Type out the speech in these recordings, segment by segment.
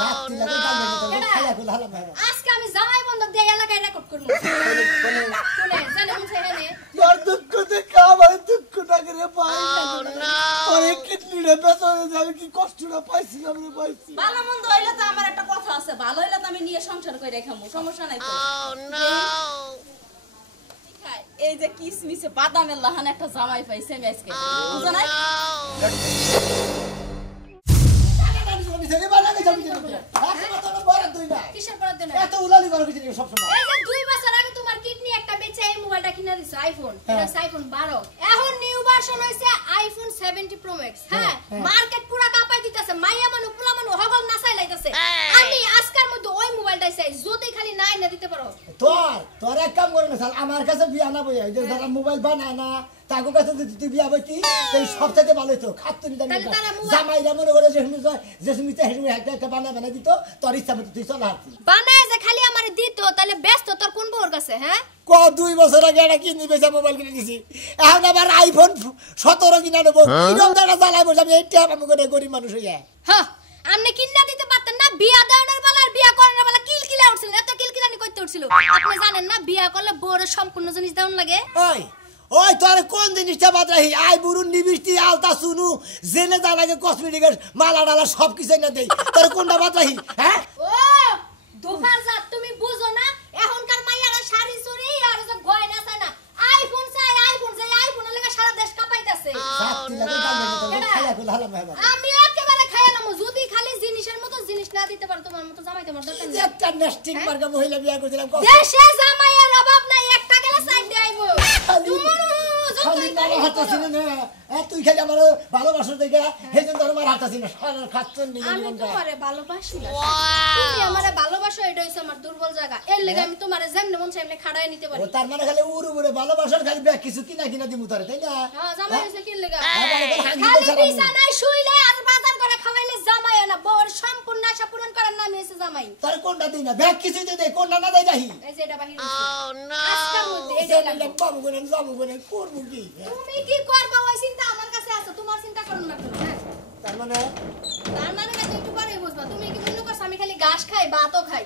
সাতটি লাগে কাল থেকে খায়া কইলা হলাম ভাই আজকে আমি জামাই বন্ধক দিয়ে এলাকায় রেকর্ড করব কোনে জানে মুছে হেনে তোর দুঃখ দেখে আমার দুঃখটা করে পাই না পরে কিডনিটা বেচারে যাবে কি কষ্টটা পাইছিলাম রে পাইছি ভালো মন্দ হইলে তো আমার একটা কথা আছে ভালো হইলে তো আমি নিয়ে সংসার করে রাখবো সমস্যা নাই তো এই যে কিসমিসে বাদামের লাহান একটা জামাই পাইছে আমি আজকে বুঝো না কিসের পড়া দেন এত উলালি করে কিছু সব সময় এই যে 2 বছর আগে তোমার কিডনি একটা বেচে এই মোবাইলটা কিনে দিছো আইফোন এটা আইফোন 12 এখন নিউ ভার্সন হইছে আইফোন 70 প্রো ম্যাক্স হ্যাঁ মার্কেট পুরো কাঁপাই দিতেছে মাইয়া মানু পোলা মানু হগল নাচাই লাইতেছে আমি আজকের মধ্যে ওই মোবাইলটাই চাই যদি খালি নাই না দিতে পারো তোর এক কাম করে না শাল আমার কাছে বিয়া না বই যে যারা মোবাইল বানায় না তাগো কাছে যদি তুই বিয়া বইতি এই সবথেকে ভালো হতো খাতুনি দামি জামাইরা মনে করে যে তুমি হেসে একটা বানায় দিত তোর ইচ্ছা মতো তুই চল হাতি বানায় যে খালি আমারে দিত তাহলে ব্যস্ত তোর কোন বউর কাছে হ্যাঁ 2 বছর আগে একটা কিনে বেচা মোবাইল কিনে দিছি এখন আবার আইফোন 17 কিনা নেবো কিরম দাঁড়া জ্বালাই বসে আমি এইটা আমি করে গরিব মানুষ হইয়া হ্যাঁ আপনি কিনা দিতে পারতেন না বিয়া দেওয়ার বেলা আর বিয়া করার বেলা কিলকিলা উঠছিল এত কিলকিলানি করতে উঠছিল আপনি জানেন না বিয়া করলে বউর সম্পূর্ণ জিনিস দেওয়ান লাগে ওই তোর কোন জিনিসটা বাদ রাখি আই বুরুন নিবিষ্টি আলতা সুনু জেনে যা লাগে কসমেটিকের মালা ডালা সব কিছু না দেই তোর কোনটা বাদ রাখি হ্যাঁ ও দোফার জাত তুমি বুঝো না এখনকার মাইয়ারা শাড়ি চুরি আর যে গয়না চায় না আইফোন চাই আইফোন চাই আইফোনের লাগা সারা দেশ কাঁপাইতাছে সাতটি লাগে কাল থেকে খায়া কইলা হলাম ভাই আমি একেবারে খাইলাম যদি খালি জিনিসের মতো জিনিস না দিতে পারো তোমার মতো জামাই তোমার দরকার নেই একটা নেস্টিক মার্কা মহিলা বিয়া করেছিলাম দেশে জামাইয়ের অভাব নাই একটা গেলে সাইড দিয়ে আইবো খালি মারা হাঁটাছি না তুই খালি আমার ভালোবাসা দেখে হেজন তোর মার হাঁটাছি না সারা খাচ্ছেন নি আমি তোমারে ভালোবাসি না তুমি আমারে ভালোবাসো এটা হইছে আমার দুর্বল জায়গা এর লাগি আমি তোমারে যেমনে মন চাইলে খাড়ায় নিতে পারি ও তার মানে খালি উড়ে ভালোবাসার খালি ব্যাগ কিছু কিনা দিমু তোরে তাই না হ্যাঁ জামাই হইছে কি লাগা খালি বিছানায় শুইলে আর বাজার করে খাওয়াইলে জামাই না বউর সম্পূর্ণ আশা পূরণ করার নাম হইছে জামাই তোর কোনটা দিই না ব্যাগ কিছু দে কোনটা না দেই যাহি এই যে এটা বাহির হইছে আজকের মধ্যে এটা লাগবে বাবু বলেন জামু বলেন করব কি তুমি কি করবা ওই চিন্তা আমার কাছে আছে তোমার চিন্তা করো না হ্যাঁ তার মানে কাছে একটু পরে বুঝবা তুমি কি মনে করছ আমি খালি ঘাস খাই ভাতও খাই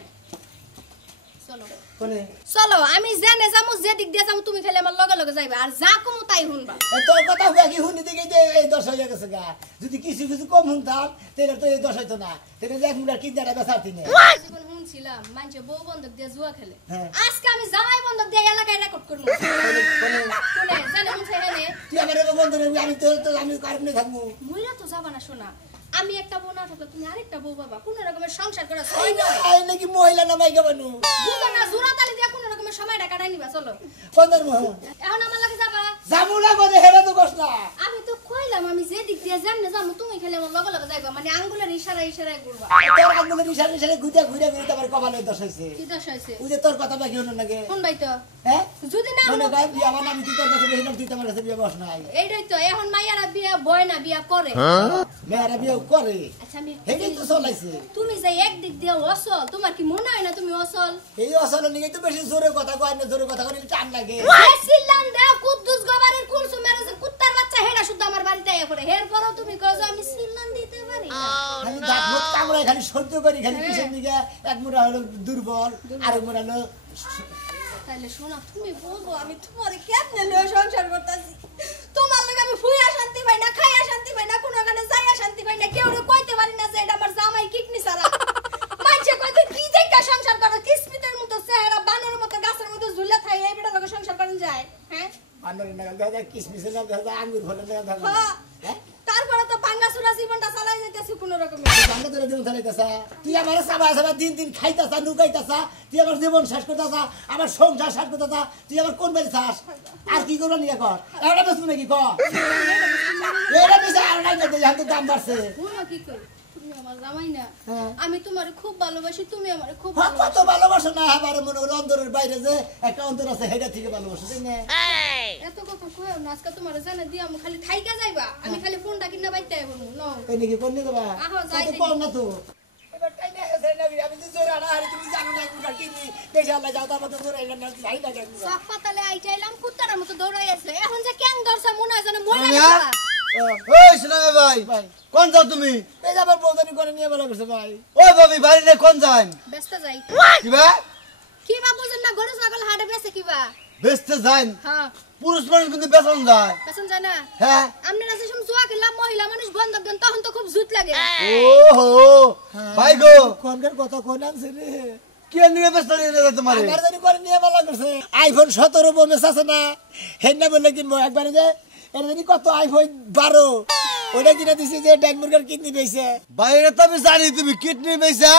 চলো কোনে চলো আমি জেনে যামু যে দিক দিয়ে যামু তুমি খালি আমার লগে লগে যাইবা আর যা কমু তাই শুনবা তোর কথা হইয়া কি শুনি দিকে যে এই 10 হয়ে গেছে গা যদি কিছু কম শুনতাম তাহলে তো এই 10 হইতো না তাহলে এক মুড়া কিনটা বেচাতি না জীবন শুনছিলাম মানছে বউ বন্ধক দিয়ে জুয়া খেলে হ্যাঁ। আজকে আমি জামাই বন্ধক দিয়ে এলাকায় রেকর্ড করব কোনে জানে মুছে হেনে তুই আমার বন্ধু আমি তো আমি কারণে থাকবো মইরা তো যাবা না শোনা আমি একটা বউ না থাকলে তুমি আরেকটা বউ বাবা কোন রকমের সংসার করা সই নয় আই নাকি মহিলা নামাই গাবানু বুঝো না জোড়া তালি দিয়ে কোন রকমের সময়টা কাটাই নিবা চলো কোনদের মহ এখন আমার লাগে যাবা জামুলা বলে হেরা তো কষ্ট না আমি তো কইলাম আমি যে দিক দিয়ে জাননে যামু তুমি খালি আমার লগে লগে যাইবা মানে আঙ্গুলের ইশারায় ঘুরবা তোর আঙ্গুলের ইশারায় ঘুরে তারপর কপালে দোষ হইছে কি দোষ হইছে ওই যে তোর কথা বাকি হলো নাকি কোন ভাই তো হ্যাঁ যদি না মনে কর বিয়া বানা আমি তোর কাছে বেহিলাম তুই আমার কাছে বিয়া বস নাই এইটাই তো এখন মাইয়ারা বিয়া বয় না বিয়া করে মেয়েরা বিয়া করে আচ্ছা আমি হেই তো চলাইছে তুমি যে একদিক দিয়ে অসল তোমার কি মনে হয় না তুমি অসল এই আসলে নিয়ে তো বেশি জোরে কথা কয় না জোরে কথা কইলে টান লাগে সিল্লান দাও কুদ্দুস গোবারের কুলসুমের যে কুত্তার বাচ্চা হেডা শুদ্ধ আমার বাড়িতে আইয়া পড়ে এর পরও তুমি কও যে আমি সিল্লান দিতে পারি খালি দাঁত মুখ কামড়ায় খালি সহ্য করি খালি কিসের দিকে এক মুড়া হলো দুর্বল আর এক মুড়া হলো তাহলে শোনা তুমি বলবো আমি তোমারে কেমনে লয়ে সংসার করতেছি তোমার লাগে আমি ফুইয়া শান্তি পাই না খাইয়া শান্তি পাই না কোন ওখানে যাইয়া শান্তি পাই না কেউ কইতে পারি না যে এটা আমার জামাই কিডনি ছাড়া মাইছে কইতে কি দেখা সংসার করো কিসমিতের মতো চেহারা বানরের মতো গাছের মতো ঝুলে থাই এই বেটা লাগে সংসার করেন যায় হ্যাঁ বানরের নাগাল দাদা কিসমিসের নাগাল দাদা আঙ্গুর ফলের নাগাল দাদা হ্যাঁ তারপরে তো পাঙ্গাসুরা জীবনটা চালাই যাইতেছি কোন রকমে বাংলা ধরে জীবন চালাইতাছা তুই আমার সাবা দিন খাইতাছা নুকাইতাছা তুই আমার জীবন শেষ করতাছা আমার সংসার শেষ করতাছা তুই আমার কোন বাড়ি চাস আর কি করবা নিয়ে কর এটা বেশ নাকি কর এটা বেশ আর নাই না দাম বাড়ছে কি কই তুমি আমার জামাই না আমি তোমারে খুব ভালোবাসি তুমি আমারে খুব কত ভালোবাসো না আবার মনে হলো অন্তরের বাইরে যে একটা অন্তর আছে হেডা থেকে ভালোবাসো তাই না এত কথা কইও না আজকে তোমারে জানা দিয়া আমি খালি থাইকা যাইবা আমি খালি ফোনটা কিনা বাইতে আইবো নো কই নাকি কোন নিয়ে দেবা যাই কম না তো এবার টাই না এসে না আমি তো জোরে আনা আর তুমি জানো না কুটা কি দেশে আল্লাহ যাও তারপর তো জোরে এলা না যাই না যাই সব পাতালে আইটাইলাম কুত্তার মতো দৌড়াই আছে এখন যে কেন দরসা মনে হয় জানো মরে না ওই শোনা ভাই কোন যাও তুমি এই যে আমার বউদানি করে নিয়ে বলা করছে ভাই। ও ভাবি বাড়ি নে কোন যান ব্যস্ত যাই কিবা কি বা বুঝেন না গরু ছাগল হাটে বেচে কি বা বেচতে যান হ্যাঁ পুরুষ মানুষ কিন্তু বেচন যায় বেচন যায় না হ্যাঁ আপনারা যে সব জুয়া খেললাম মহিলা মানুষ বন্ধক দেন তখন তো খুব জুত লাগে ওহো ভাই গো কোনকার কথা কোন আনছে রে কে নিয়ে ব্যস্ত নিয়ে তোমারে আমার জানি করে নিয়ে বলা করছে আইফোন 17 বোমেস আছে না হেন্না বলে কিনবো একবারে যে এর জানি কত আইফোন 12 ওটা কিনে দিছি যে ড্যাগমুরগার কিডনি পেয়েছে বাইরে তো আমি জানি তুমি কিডনি বেচা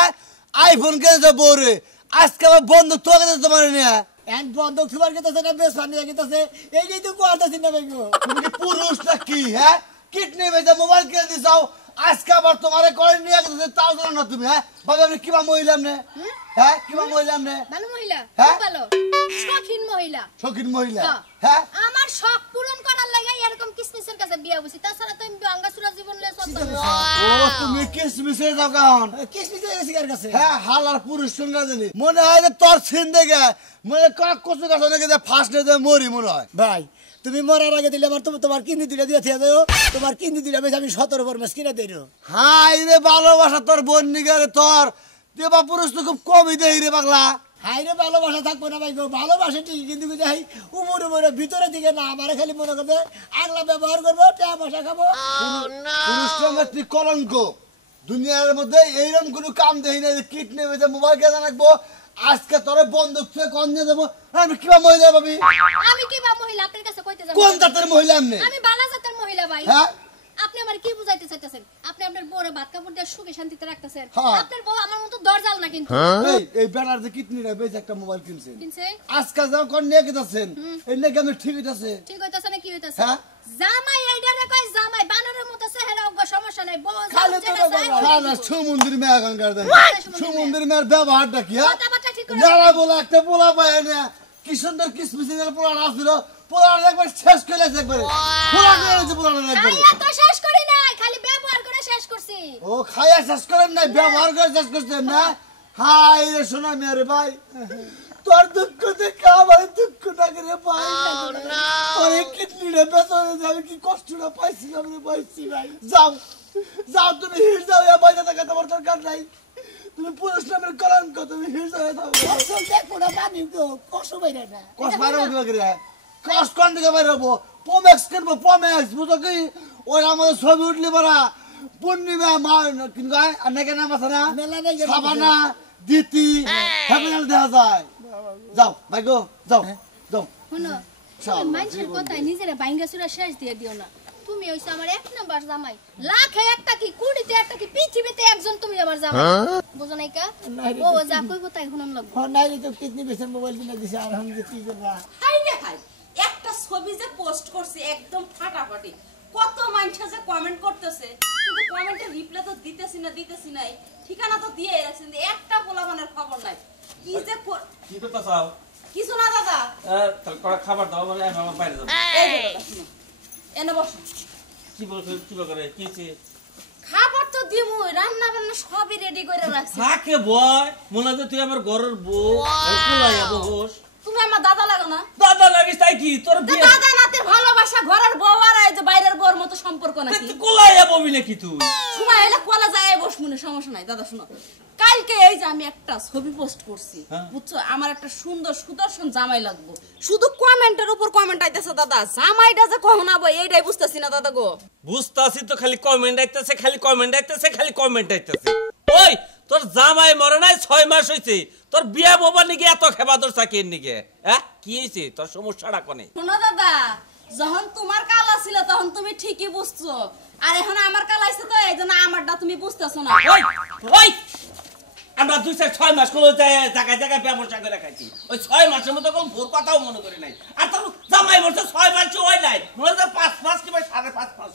আইফোন কিনে যাবো রে আজকে আমার বন্ধু তোকে তোমার নিয়ে এন্ড বন্ধক সুপার গেতেছে না বেশ ফানি গেতেছে এইটাই তো কোয়ার্টাছি না ভাই গো তুমি কি পুরুষ না কি হ্যাঁ কিডনি বেচা মোবাইল কিনে দিছাও আজকে আবার তোমারে করে নিয়ে গেছে তাও জানো না তুমি হ্যাঁ ভাবি আমি কিবা মহিলাম নে হ্যাঁ কিবা মহিলাম নে ভালো মহিলা হ্যাঁ? খুব ভালো শখিন মহিলা শৌখিন মহিলা হ্যাঁ। হ্যাঁ আমার শখ পূরণ করার লাগি এরকম কিসমিসের কাছে বিয়া বসি তাছাড়া তো আমি বাঙ্গাসুরা জীবন লয়ে চলতাম না। ও তুমি কিসমিসে যাও কারণ কিসমিস হয়ে গেছে কার কাছে হ্যাঁ হালার পুরুষ সঙ্গে জানি মনে হয় যে তোর ছিন দেখে মনে কাক কচু গাছ নাকি ফার্স্ট ডে মরি মনে হয় ভাই তুমি মরার আগে দিলে আমার তোমার কিডনি দুইটা দিয়ে থিয়া যাও তোমার কিডনি দুইটা বেশ আমি 17 বরমাস কিনে দেই হাই রে ভালোবাসা তোর বোন নিগারে তোর দেবা পুরুষ তো খুব কমই দেই রে পাগলা হাই রে ভালোবাসা থাকবো না ভাই গো ভালোবাসা ঠিকই কিন্তু যাই উমরে ভিতরে দিকে না আমার খালি মনে করবে আগলা ব্যবহার করবো টাকা পয়সা খাবো পুরুষ সঙ্গে তুই কলঙ্ক দুনিয়ার মধ্যে এইরকম কোনো কাম দেই না যে কিডনি বেজে মোবাইল কেনা রাখবো আজকে তোরে বন্দুক থেকে কন নিয়ে দেবো আমি কিবা মহিলা ভাবি আমি কি বা মহিলা আপনার কাছে কইতে যাব কোন জাতের মহিলা আমি আমি বালা জাতের মহিলা ভাই হ্যাঁ আপনি আমার কি বুঝাইতে চাইতেছেন আপনি আপনার বউরে ভাত কাপড় দিয়ে সুখে শান্তিতে রাখতেছেন হ্যাঁ। আপনার বউ আমার মতো দরজাল না কিন্তু এই বেড়ার যে কিডনিটা বেজে একটা মোবাইল কিনছেন কিনছে আজকাল যাও কন নিয়ে গেছেন এই নাকি আমি ঠিক আছে ঠিক হইতাছে না কি হইতাছে হ্যাঁ। জামাই এইডারে কই জামাই বানরের মতো চেহারা অজ্ঞ সমস্যা নাই বউ খালি তো যেটা চায় বাবা। ওইটাই খালা দিব। সমুদ্রের মেয়ে এখনকার দেন সমুদ্রের সমুদ্রের মেয়ের ব্যবহারটা কি হ্যাঁ কথাবার্তা ঠিক করে যারা বলে একটা পোলা পায় না কি সুন্দর কিসমিসের পোলা আসছিল পোলা একবার শেষ করে লাগছে একবারে পোলা করে লাগছে পোলা একবারে খাইয়া তো শেষ করি নাই খালি ব্যবহার করে শেষ করছি ও খাইয়া শেষ করেন নাই ব্যবহার করে শেষ করছেন না হাই রে সোনা মেরে ভাই তোর দুঃখ দেখে আমার দুঃখটা করে পাই তোর এই কিডনিটা বেতনে আমি কি কষ্টটা পাইছিলাম রে পাইছি ভাই যাও যাও তুমি হির যাও এ বাইরে থাকা তোমার দরকার নাই তুমি পুরুষ নামের কলঙ্ক তুমি হির যাও যাও অসল দেখো না পানি তো কষ্ট বাইরে না কষ্ট বাইরে হতে গেলে কষ্ট কোন দিকে বাইরে হবো পমেক্স কিনবো পমেক্স বুঝো কি ওই আমাদের ছবি উঠলি পারা পূর্ণিমা মা কিন্তু অনেকের নাম আছে না মেলা নাই গেছে। সাবানা দিতি হ্যাপিনাল দেখা যায় যাও ভাই গো যাও যাও শুনো চল, তুমি মানুষের কথায় নিজেরা বাইঙ্গাসুরা শেষ দিয়ে দিও না তুমি হইছো আমার এক নাম্বার জামাই লাখে একটা কি কোটিতে একটা কি পৃথিবীতে একজন তুমি আমার জামাই বুঝো নাই কা নাই রে, ও যা কইবো তাই শুনুন লাগবো ফোন নাই তো কিডনি বেশি মোবাইল কিনে দিছে আর আমি যে কি করবা হাই রে হাই একটা ছবি যে পোস্ট করছে একদম ফাটাফাটি কত মানুষ যে কমেন্ট করতেছে কিন্তু কমেন্টে রিপ্লাই তো দিতেছি নাই ঠিকানা তো দিয়ে রাখছেন একটা পোলাপানের খবর নাই কি যে কি করতে চাও কিছু না দাদা তাহলে কড়া খাবার দাও বলে আমি আমার বাইরে যাবো এই যে দাদা, শুনো। এনে বসো কি বলছো কি করে কি হয়েছে? খাবার তো দিমু রান্না বান্না সবই রেডি করে রাখছি থাকে বয় মনে হয় যে তুই আমার ঘরের বউ কোলাইয়া বস তুমি আমার দাদা লাগো না দাদা লাগিস তাই কি তোর তো বিয়ে দাদা নাতির ভালোবাসা ঘরের বউ আর এই যে বাইরের বউর মতো সম্পর্ক নাকি তুই কোলাইয়া ববি নাকি তুই সময় এলে কোলা যায় বস মনে সমস্যা নাই দাদা শুনো কালকে এই যে আমি একটা ছবি পোস্ট করছি হ্যাঁ। বুঝছো আমার একটা সুন্দর সুদর্শন জামাই লাগবে শুধু কমেন্টের উপর কমেন্ট আইতেছে দাদা জামাইটা যে কখন আবো এইটাই বুঝতেছি না দাদা গো বুঝতাছি তো খালি কমেন্ট আইতেছে খালি কমেন্ট আইতেছে খালি কমেন্ট আইতেছে ওই তোর জামাই মরে নাই 6 মাস হইছে তোর বিয়া বাবা নিকে এত খেবাদর চাকির নিকে হ্যাঁ কি হইছে তোর সমস্যাটা কোনে শোনো দাদা যখন তোমার কালা ছিল তখন তুমি ঠিকই বুঝছো আর এখন আমার কালা আইছে তো এই জন্য আমারটা তুমি বুঝতেছো না ওই ওই আমরা 2-6 মাস করে জায়গায় জায়গায় ব্যবসা করে খাইছি ওই 6 মাসের মতো কোন ভোর কথাও মনে করি নাই আর তোর জামাই বলছে 6 মাস হয় নাই মনে হয় 5 মাস কিংবা 5.5 মাস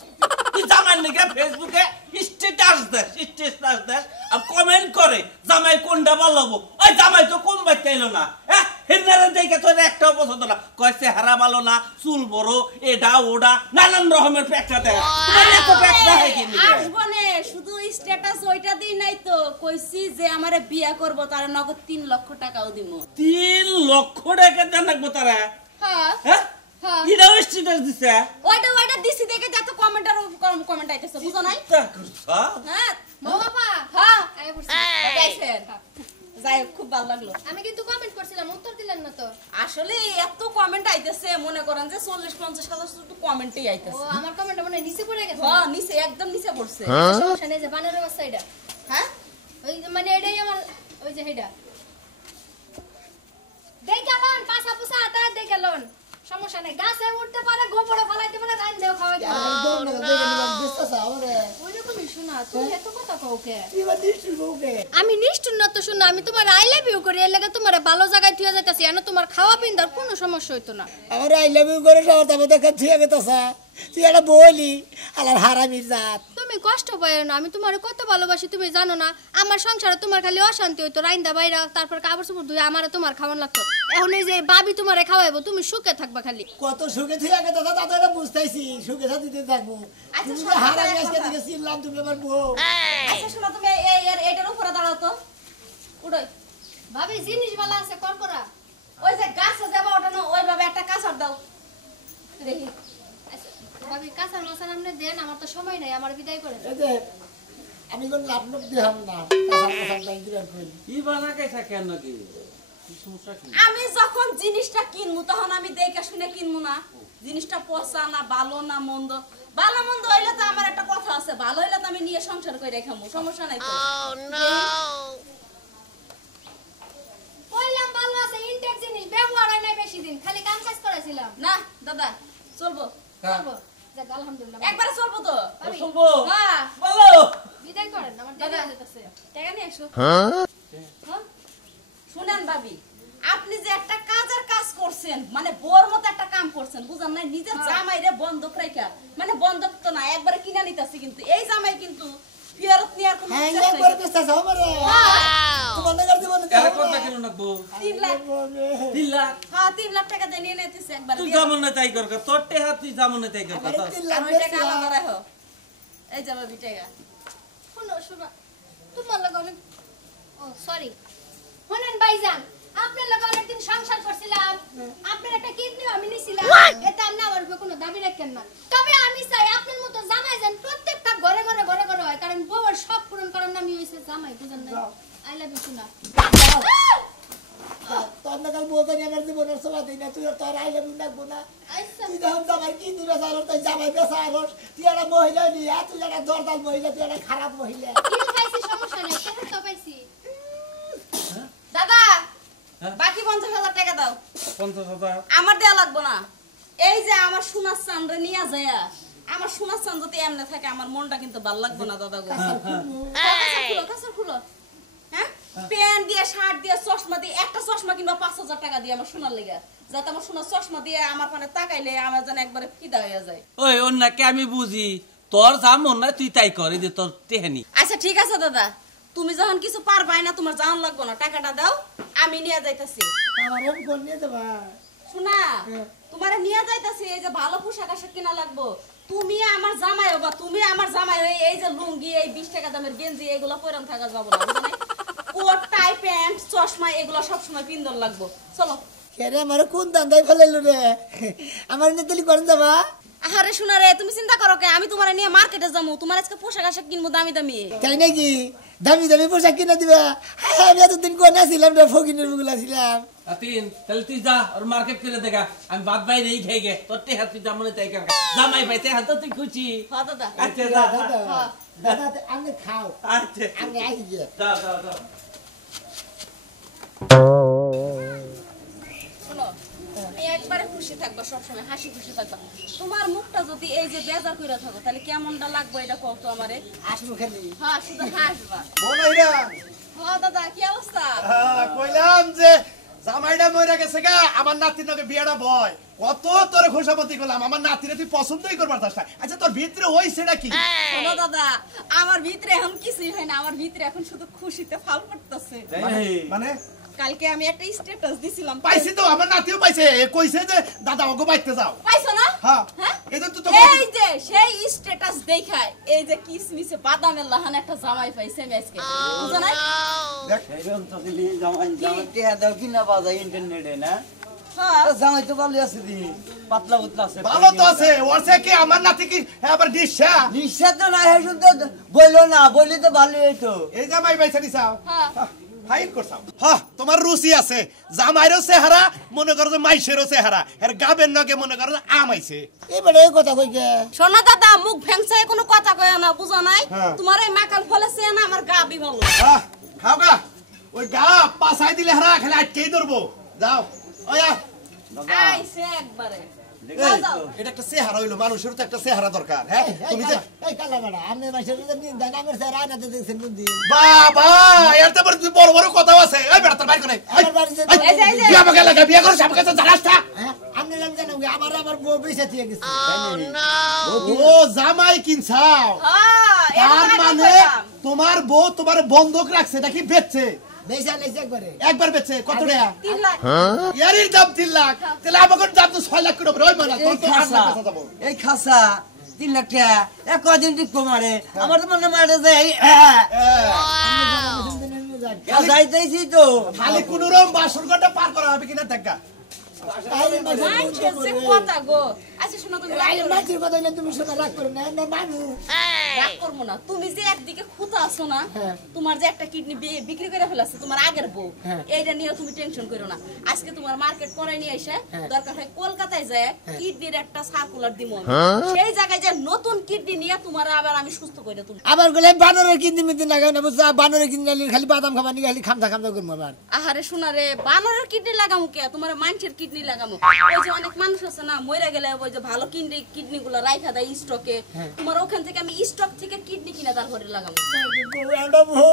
তুই জামাই নিকে ফেসবুকে স্ট্যাটাস দেস আর কমেন্ট করে জামাই কোনটা ভালো হবো ওই জামাই তো কোন বাইতে এলো না হ্যাঁ হিন্নারে দেখে তোর একটাও পছন্দ না কয়েছে হারা ভালো না চুল বড় এটা ওটা নানান রকমের প্যাকটা দেয় তোমার এত প্যাকটা হয় কি আসবো নে শুধু স্ট্যাটাস ওইটা দিই নাই তো কইছি যে আমারে বিয়া করব তার নগদ 3 লক্ষ টাকাও দিমু 3 লক্ষ টাকা দেন লাগবো তারা হ্যাঁ হ্যাঁ হ্যাঁ এটাও স্ট্যাটাস দিছে ওইটা দিছি দেখে যত কমেন্টার কমেন্ট আইতেছে বুঝো নাই তা করছ হ্যাঁ ভালো লাগলো। আমি কিন্তু কমেন্ট করছিলাম, উত্তর দিলেন না তো। আসলে এত কমেন্ট আইতেছে, মনে করেন যে 40-50 হাজার শুধু কমেন্টই ও আইতেছে। আমার কমেন্ট মনে হয় নিচে পড়ে গেছে। হ্যাঁ নিচে, একদম নিচে পড়ছে। সমস্যা নেই, যে বানানোর অবস্থা এটা। হ্যাঁ ওই যে মানে এটাই আমার, ওই যে এটা দেখালন, পাছা পুছা আটা দেখালন, সমস্যা নেই। গাছে উঠতে পারে, গোবরে ফলাইতে পারে, রান দেও খাওয়াইতে পারে। ওইরকমই শোনা, তুমি এত কথা কও কে? আমি নিষ্ঠুর না তো শোনা, আমি তোমার আই লাভ ইউ করি, এর লাগে তোমার ভালো জায়গায় থুয়ে যাইতাছি, এনে তোমার খাওয়া পিন্দার কোনো সমস্যা হইতো না। আমার আই লাভ ইউ করে সব তবে দেখা থিয়া গেতাছা তুই একটা বলি আলার হারামির জাত। তুমি কষ্ট পাইও না, আমি তোমার কত ভালোবাসি তুমি জানো না। আমার সংসারে তোমার খালি অশান্তি হইতো, রাইন্দা বাইরা তারপর কাপড় চোপড় ধুয়ে আমারে তোমার খাওয়ান লাগতো। এখন এই যে বাবি তোমারে খাওয়াইবো, তুমি সুখে থাকবা খালি। কত সুখে থিয়া গেতাছা তা তো এটা বুঝতেছি, সুখে সাথে থাকবো। আচ্ছা, তুমি শোনো, যে হারামি একটা আজকে কথা। থেকে চিনলাম তুমি আমার বউ। আচ্ছা শোনো, তুমি এইটার উপরে দাঁড়াও তো, উড়োই। ভাবি জিনিস ভালো আছে করকরা। ওই যে গাছে যাবো ওঠানো, ওইভাবে একটা কাঁচর দাও দেখি। আচ্ছা, ভাবি কাঁচার মাছার আমনে দেন, আমার তো সময় নাই, আমার বিদায় করে দেন। এই যে আমি কোন লাভ লোক দিলাম না, কাঁচা কাঁচা তাই দিলাম কই। কি বানা খাইছা কেন কি? কি সমস্যা কি? আমি যখন জিনিসটা কিনবো তখন আমি দেখে শুনে কিনবো না, জিনিসটা পচা না ভালো না মন্দ। ভালো মন্দ হইলে তো আমার একটা কথা আছে, ভালো হইলে তো আমি নিয়ে সংসার করে রেখাবো, সমস্যা নাই তো। কইলাম ভালো আছে, ইনটেক জিনিস ব্যবহার হয় না বেশি দিন, খালি কাম কাজ করেছিলাম। না দাদা চলবো, চলবো, যাক আলহামদুলিল্লাহ। একবারে চলবো তো। ভাবি, শুনবো হ্যাঁ বলো। বিদায় করেন, আমার দাদা যেতেছে। টাকা নিয়ে আসো। হ্যাঁ? শুনেন ভাবি, আপনি যে একটা কাজের কাজ করছেন, মানে বোর মতো একটা কাম করছেন, বুঝেন না? নিজের জামাইরে বন্ধক রাখা, মানে বন্ধক তো না, একবারে কিনা নিতেছি, কিন্তু এই জামাই কিন্তু ফেরত নেওয়ার কোনো হ্যাঁ চেষ্টা ইয়া করে নাই। বিশ্বাস আমারে তোমার নাগার জীবন এর কথা কেন রাখবো? 3 লাখ, 3 লাখ? হ্যাঁ 3 লাখ টাকা দিয়ে নিয়ে নিতেছি একবার। তুই যেমন না তাই কর, তোর টেহা তুই যেমন না তাই কর। আমার 3 লাখ আর ওই টাকা আলাদা রাখো, এই যে ভাবি টাকা। শোনো শোনো, তোমার লগে অনেক, ও সরি, শুনেন ভাইজান, আপনার লগে অনেকদিন সংসার করছিলাম, আপনার একটা কিডনিও আমি নিছিলাম, এটা আপনি আমার উপর কোনো দাবি রাখেন না। তবে আমি চাই আপনার মতো জামাই যেন প্রত্যেকটা ঘরে ঘরে ঘরে ঘরে হয়, কারণ বউয়ের সব পূরণ করার নামই হইছে জামাই, বুঝেন না? আই লাভ ইউ শোনা। তোর নাগাল বলতে আমার জীবনের সবাই দিই না, তুই তোর আই লাভ ইউ রাখবো না। আচ্ছা তুই যখন জামাই কি দিবে সারস তুই জামাই বেসা আরস, তুই একটা মহিলা নিয়ে, তুই একটা দরদাল মহিলা, তুই একটা খারাপ মহিলা। কি পাইছি সমস্যা নেই, কেন তো পাইছি। দাদা হ্যাঁ? বাকি 50,000 টাকা দাও। 50,000? আমার দেয়া লাগবে না। এই যে আমার সোনার চাঁদরে নিয়ে যায়, আমার সোনার চাঁদ যদি এমনি থাকে আমার মনটা কিন্তু ভালো লাগবে না দাদা গো। কাছে খুলো। হ্যাঁ প্যান্ট দিয়ে, শার্ট দিয়ে, চশমা দিয়ে, একটা চশমা কিংবা 5,000 টাকা দিয়ে আমার সোনার লেগে, যাতে আমার সোনার চশমা দিয়ে আমার পানে তাকাইলে আমার যেন একবারে ফিদা হয়ে যায়। ওই অন্যকে আমি বুঝি, তোর যা মন না তুই তাই কর, এই যে তোর টেহানি। আচ্ছা ঠিক আছে দাদা, তুমি যখন কিছু পারবাই না, তোমার জান লাগবে না, টাকাটা দাও, আমি নিয়ে যাইতাছি। আমার এম কোন নিয়ে দেবা? শোনা, তোমারে নিয়ে যাইতাছি, এই যে ভালো পোশাক আশাক কিনা লাগবো, তুমি আমার জামাই হবা, তুমি আমার জামাই হয়ে এই যে লুঙ্গি, এই 20 টাকা দামের গেঞ্জি এগুলো পরান থাকা যাবো না, বুঝলে? কোট টাই প্যান্ট চশমা এগুলো সবসময় পিন্দর লাগবো। চলো। কেরে আমার কোন দান্দাই ফেলাইলো রে, আমার নেতালি করেন যাবা? আরে শোনা রে, তুমি চিন্তা করো কে, আমি তোমার নিয়ে মার্কেটে যাবো, তোমার আজকে পোশাক আশাক কিনবো দামি দামি। তাই নাকি? দামি দামি পোশাক কিনে দিবা? হ্যাঁ আমি এতদিন কোন ছিলাম রে, ফকিনের বুগুলা ছিলাম। আতিন তাহলে তুই যা আর মার্কেট করে দেখা, আমি বাদ বাইরে খেয়ে গে, তোর টেহা তুই যেমন তাই কর। জামাই পাইতে হাতে তুই খুশি। হ্যাঁ দাদা। আচ্ছা যা। দাদা আমি খাও, আচ্ছা আমি আই যে যা যা যা। শোনো, তুমি একবারে খুশি থাকবা, সবসময় হাসি খুশি থাকবা। তোমার মুখটা যদি এই যে বেজার করে থাকো, তাহলে কেমনটা লাগবে এটা কও তো আমারে। আসবো খালি। হ্যাঁ শুধু হাসবা। বলাইরা হ্যাঁ দাদা, কি অবস্থা? কইলাম যে জামাইটা মইরা গেছে গা, আমার নাতির নাকি বিয়াটা ভয়, কত তোর খোসাপতি করলাম, আমার নাতিরে তুই পছন্দই করবার চাস না। আচ্ছা তোর ভিতরে হইছে নাকি? শোনো দাদা, আমার ভিতরে এখন কিছুই হয় না, আমার ভিতরে এখন শুধু খুশিতে ফাল করতেছে। মানে কালকে আমি একটা স্ট্যাটাস দিছিলাম, পাইছি তো, আমার নাতিও পাইছে, কইছে যে দাদা ওগো বাইতে যাও। পাইছো না? হ্যাঁ হ্যাঁ? এই যে তুই তো এই যে সেই স্ট্যাটাস দেখায়, এই যে কিসমিসে বাদামের লাহান একটা জামাই পাইছে আমি আজকে, বুঝো না? দেখ এরকম তো দিলি জামাই টেহা দাও কিনা পাওয়া যায় ইন্টারনেটে না? হ্যাঁ জামাই তো ভালো আছে দি, পাতলা পুতলা আছে। ভালো তো আছে, ওরছে কি আমার নাতি কি আবার ডিশা? নিঃশ্বাস তো না, হ্যাঁ শুনতে বললো না, বললি তো ভালোই হইতো। এই জামাই পাইছে নিছাও। হ্যাঁ ফাইন করছাও হ্যাঁ তোমার রুচি আছে জামাইরও চেহারা মনে করো যে মাইশেরও চেহারা এর গাবের নগে মনে করো যে আমাইছে এবারে এই কথা কই কে শোনো দাদা মুখ ভেংসায় কোনো কথা কয় না বুঝো নাই হ্যাঁ। তোমার এই মাকাল ফলেছে না আমার গা বিভালো খাও গা ওই গা পাছাই দিলে হারা খালি আটকেই ধরবো যাও ওয়া আইছে একবারে এটা একটা চেহারা হইলো মানুষের তো একটা চেহারা দরকার হ্যাঁ তুমি যে এই কালা বেড়া আপনি মাসের নিন্দা নামের স্যার আয়নাতে দেখছেন কোন দিন বাবা এর তো বড় বড় বড় কথা আছে এই বেটা তোর বাইর করে আমার বাড়িতে বিয়া বকে লাগা বিয়া করে সব কাছে জানাস না আপনি নাম জানেন আমার বউ বেঁচে দিয়ে গেছে ও জামাই কিনছাও তার মানে তোমার বউ তোমার বন্ধক রাখছে নাকি বেচছে বেঁচে লেছে করে একবার বেচছে কত টাকা 3 লাখ ইয়ারির দাম 3 লাখ তাহলে আমাকে দাম তো 6 লাখ করে ওই মানে তোর তো 8 লাখ টাকা যাবো এই খাসা 3 লাখ টাকা এক কদিন ঠিক মারে আমার তো মনে মারে যে যাইতেছি তো খালি কোন রকম বাসর ঘরটা পার করা হবে কিনা দেখা মাইছে যে কথা গো আচ্ছা শোনো তুমি মাছের কথা হইলে তুমি শোনা রাগ করো না না মানুষ রাগ করবো না তুমি যে একদিকে খুঁতা আছো না তোমার যে একটা কিডনি বিক্রি করে ফেলাছে তোমার আগের বউ এইটা নিয়ে তুমি টেনশন করো না আজকে তোমার মার্কেট করে নিয়ে এসে দরকার হয় কলকাতায় যায় কিডনির একটা সার্কুলার দিমো সেই জায়গায় যে নতুন কিডনি নিয়ে তোমার আবার আমি সুস্থ করে তুমি আবার গলে বানরের কিনতে মিনতে লাগাও না বুঝছো বানরের কিনতে লাগলে খালি বাদাম খাবা নি খালি খামতা খামতা করবো আবার আহারে শোনা রে বানরের কিডনি লাগামু কে তোমার মানুষের কিডনি লাগামু ওই যে অনেক মানুষ আছে না মইরা গেলে ওই যে ভালো কিডনি গুলো রাইখা দেয় স্টকে তোমার ওখান থেকে আমি স্টক থেকে কিডনি কিনে তারপরে লাগামু একটা বউ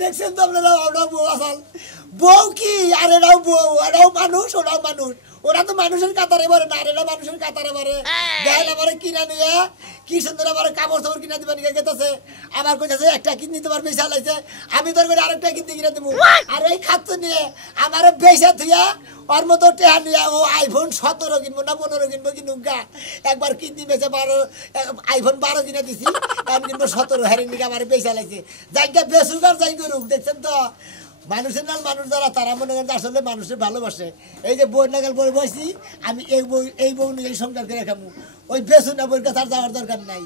দেখছেন তো আপনারা একটা বউ আসল বউ কি আর এটাও বউ এটাও মানুষ ওরাও মানুষ ওরা তো মানুষের কাতারে পারে না আর এরা মানুষের কাতারে পারে দেখেন আমার কিনা নিয়ে কি সুন্দর আমার কাপড় চাপড় কিনা দিবা নিয়ে গেতেছে আবার কইতেছে একটা কিডনি তোমার বেশা লাইছে আমি তোর করে আরেকটা কিডনি কিনে দেবো আর এই খাদ্য নিয়ে আমার বেশা থুয়া ওর মতো টেহা নিয়ে ও আইফোন 17 কিনবো না 15 কিনবো কিনুক গা একবার কিডনি বেচে 12 আইফোন 12 কিনে দিছি আমি কিনবো 17 হারিয়ে নিয়ে আমার বেশা লাইছে জায়গা বেসুক আর যাই করুক দেখছেন তো মানুষের নাল মানুষ যারা তারা মনে করেন আসলে মানুষের ভালোবাসে এই যে বই নাগাল বই বসি আমি এই বউ নিয়ে সংসার করে খাবো ওই বেসু না বইয়ের কাছে আর যাওয়ার দরকার নাই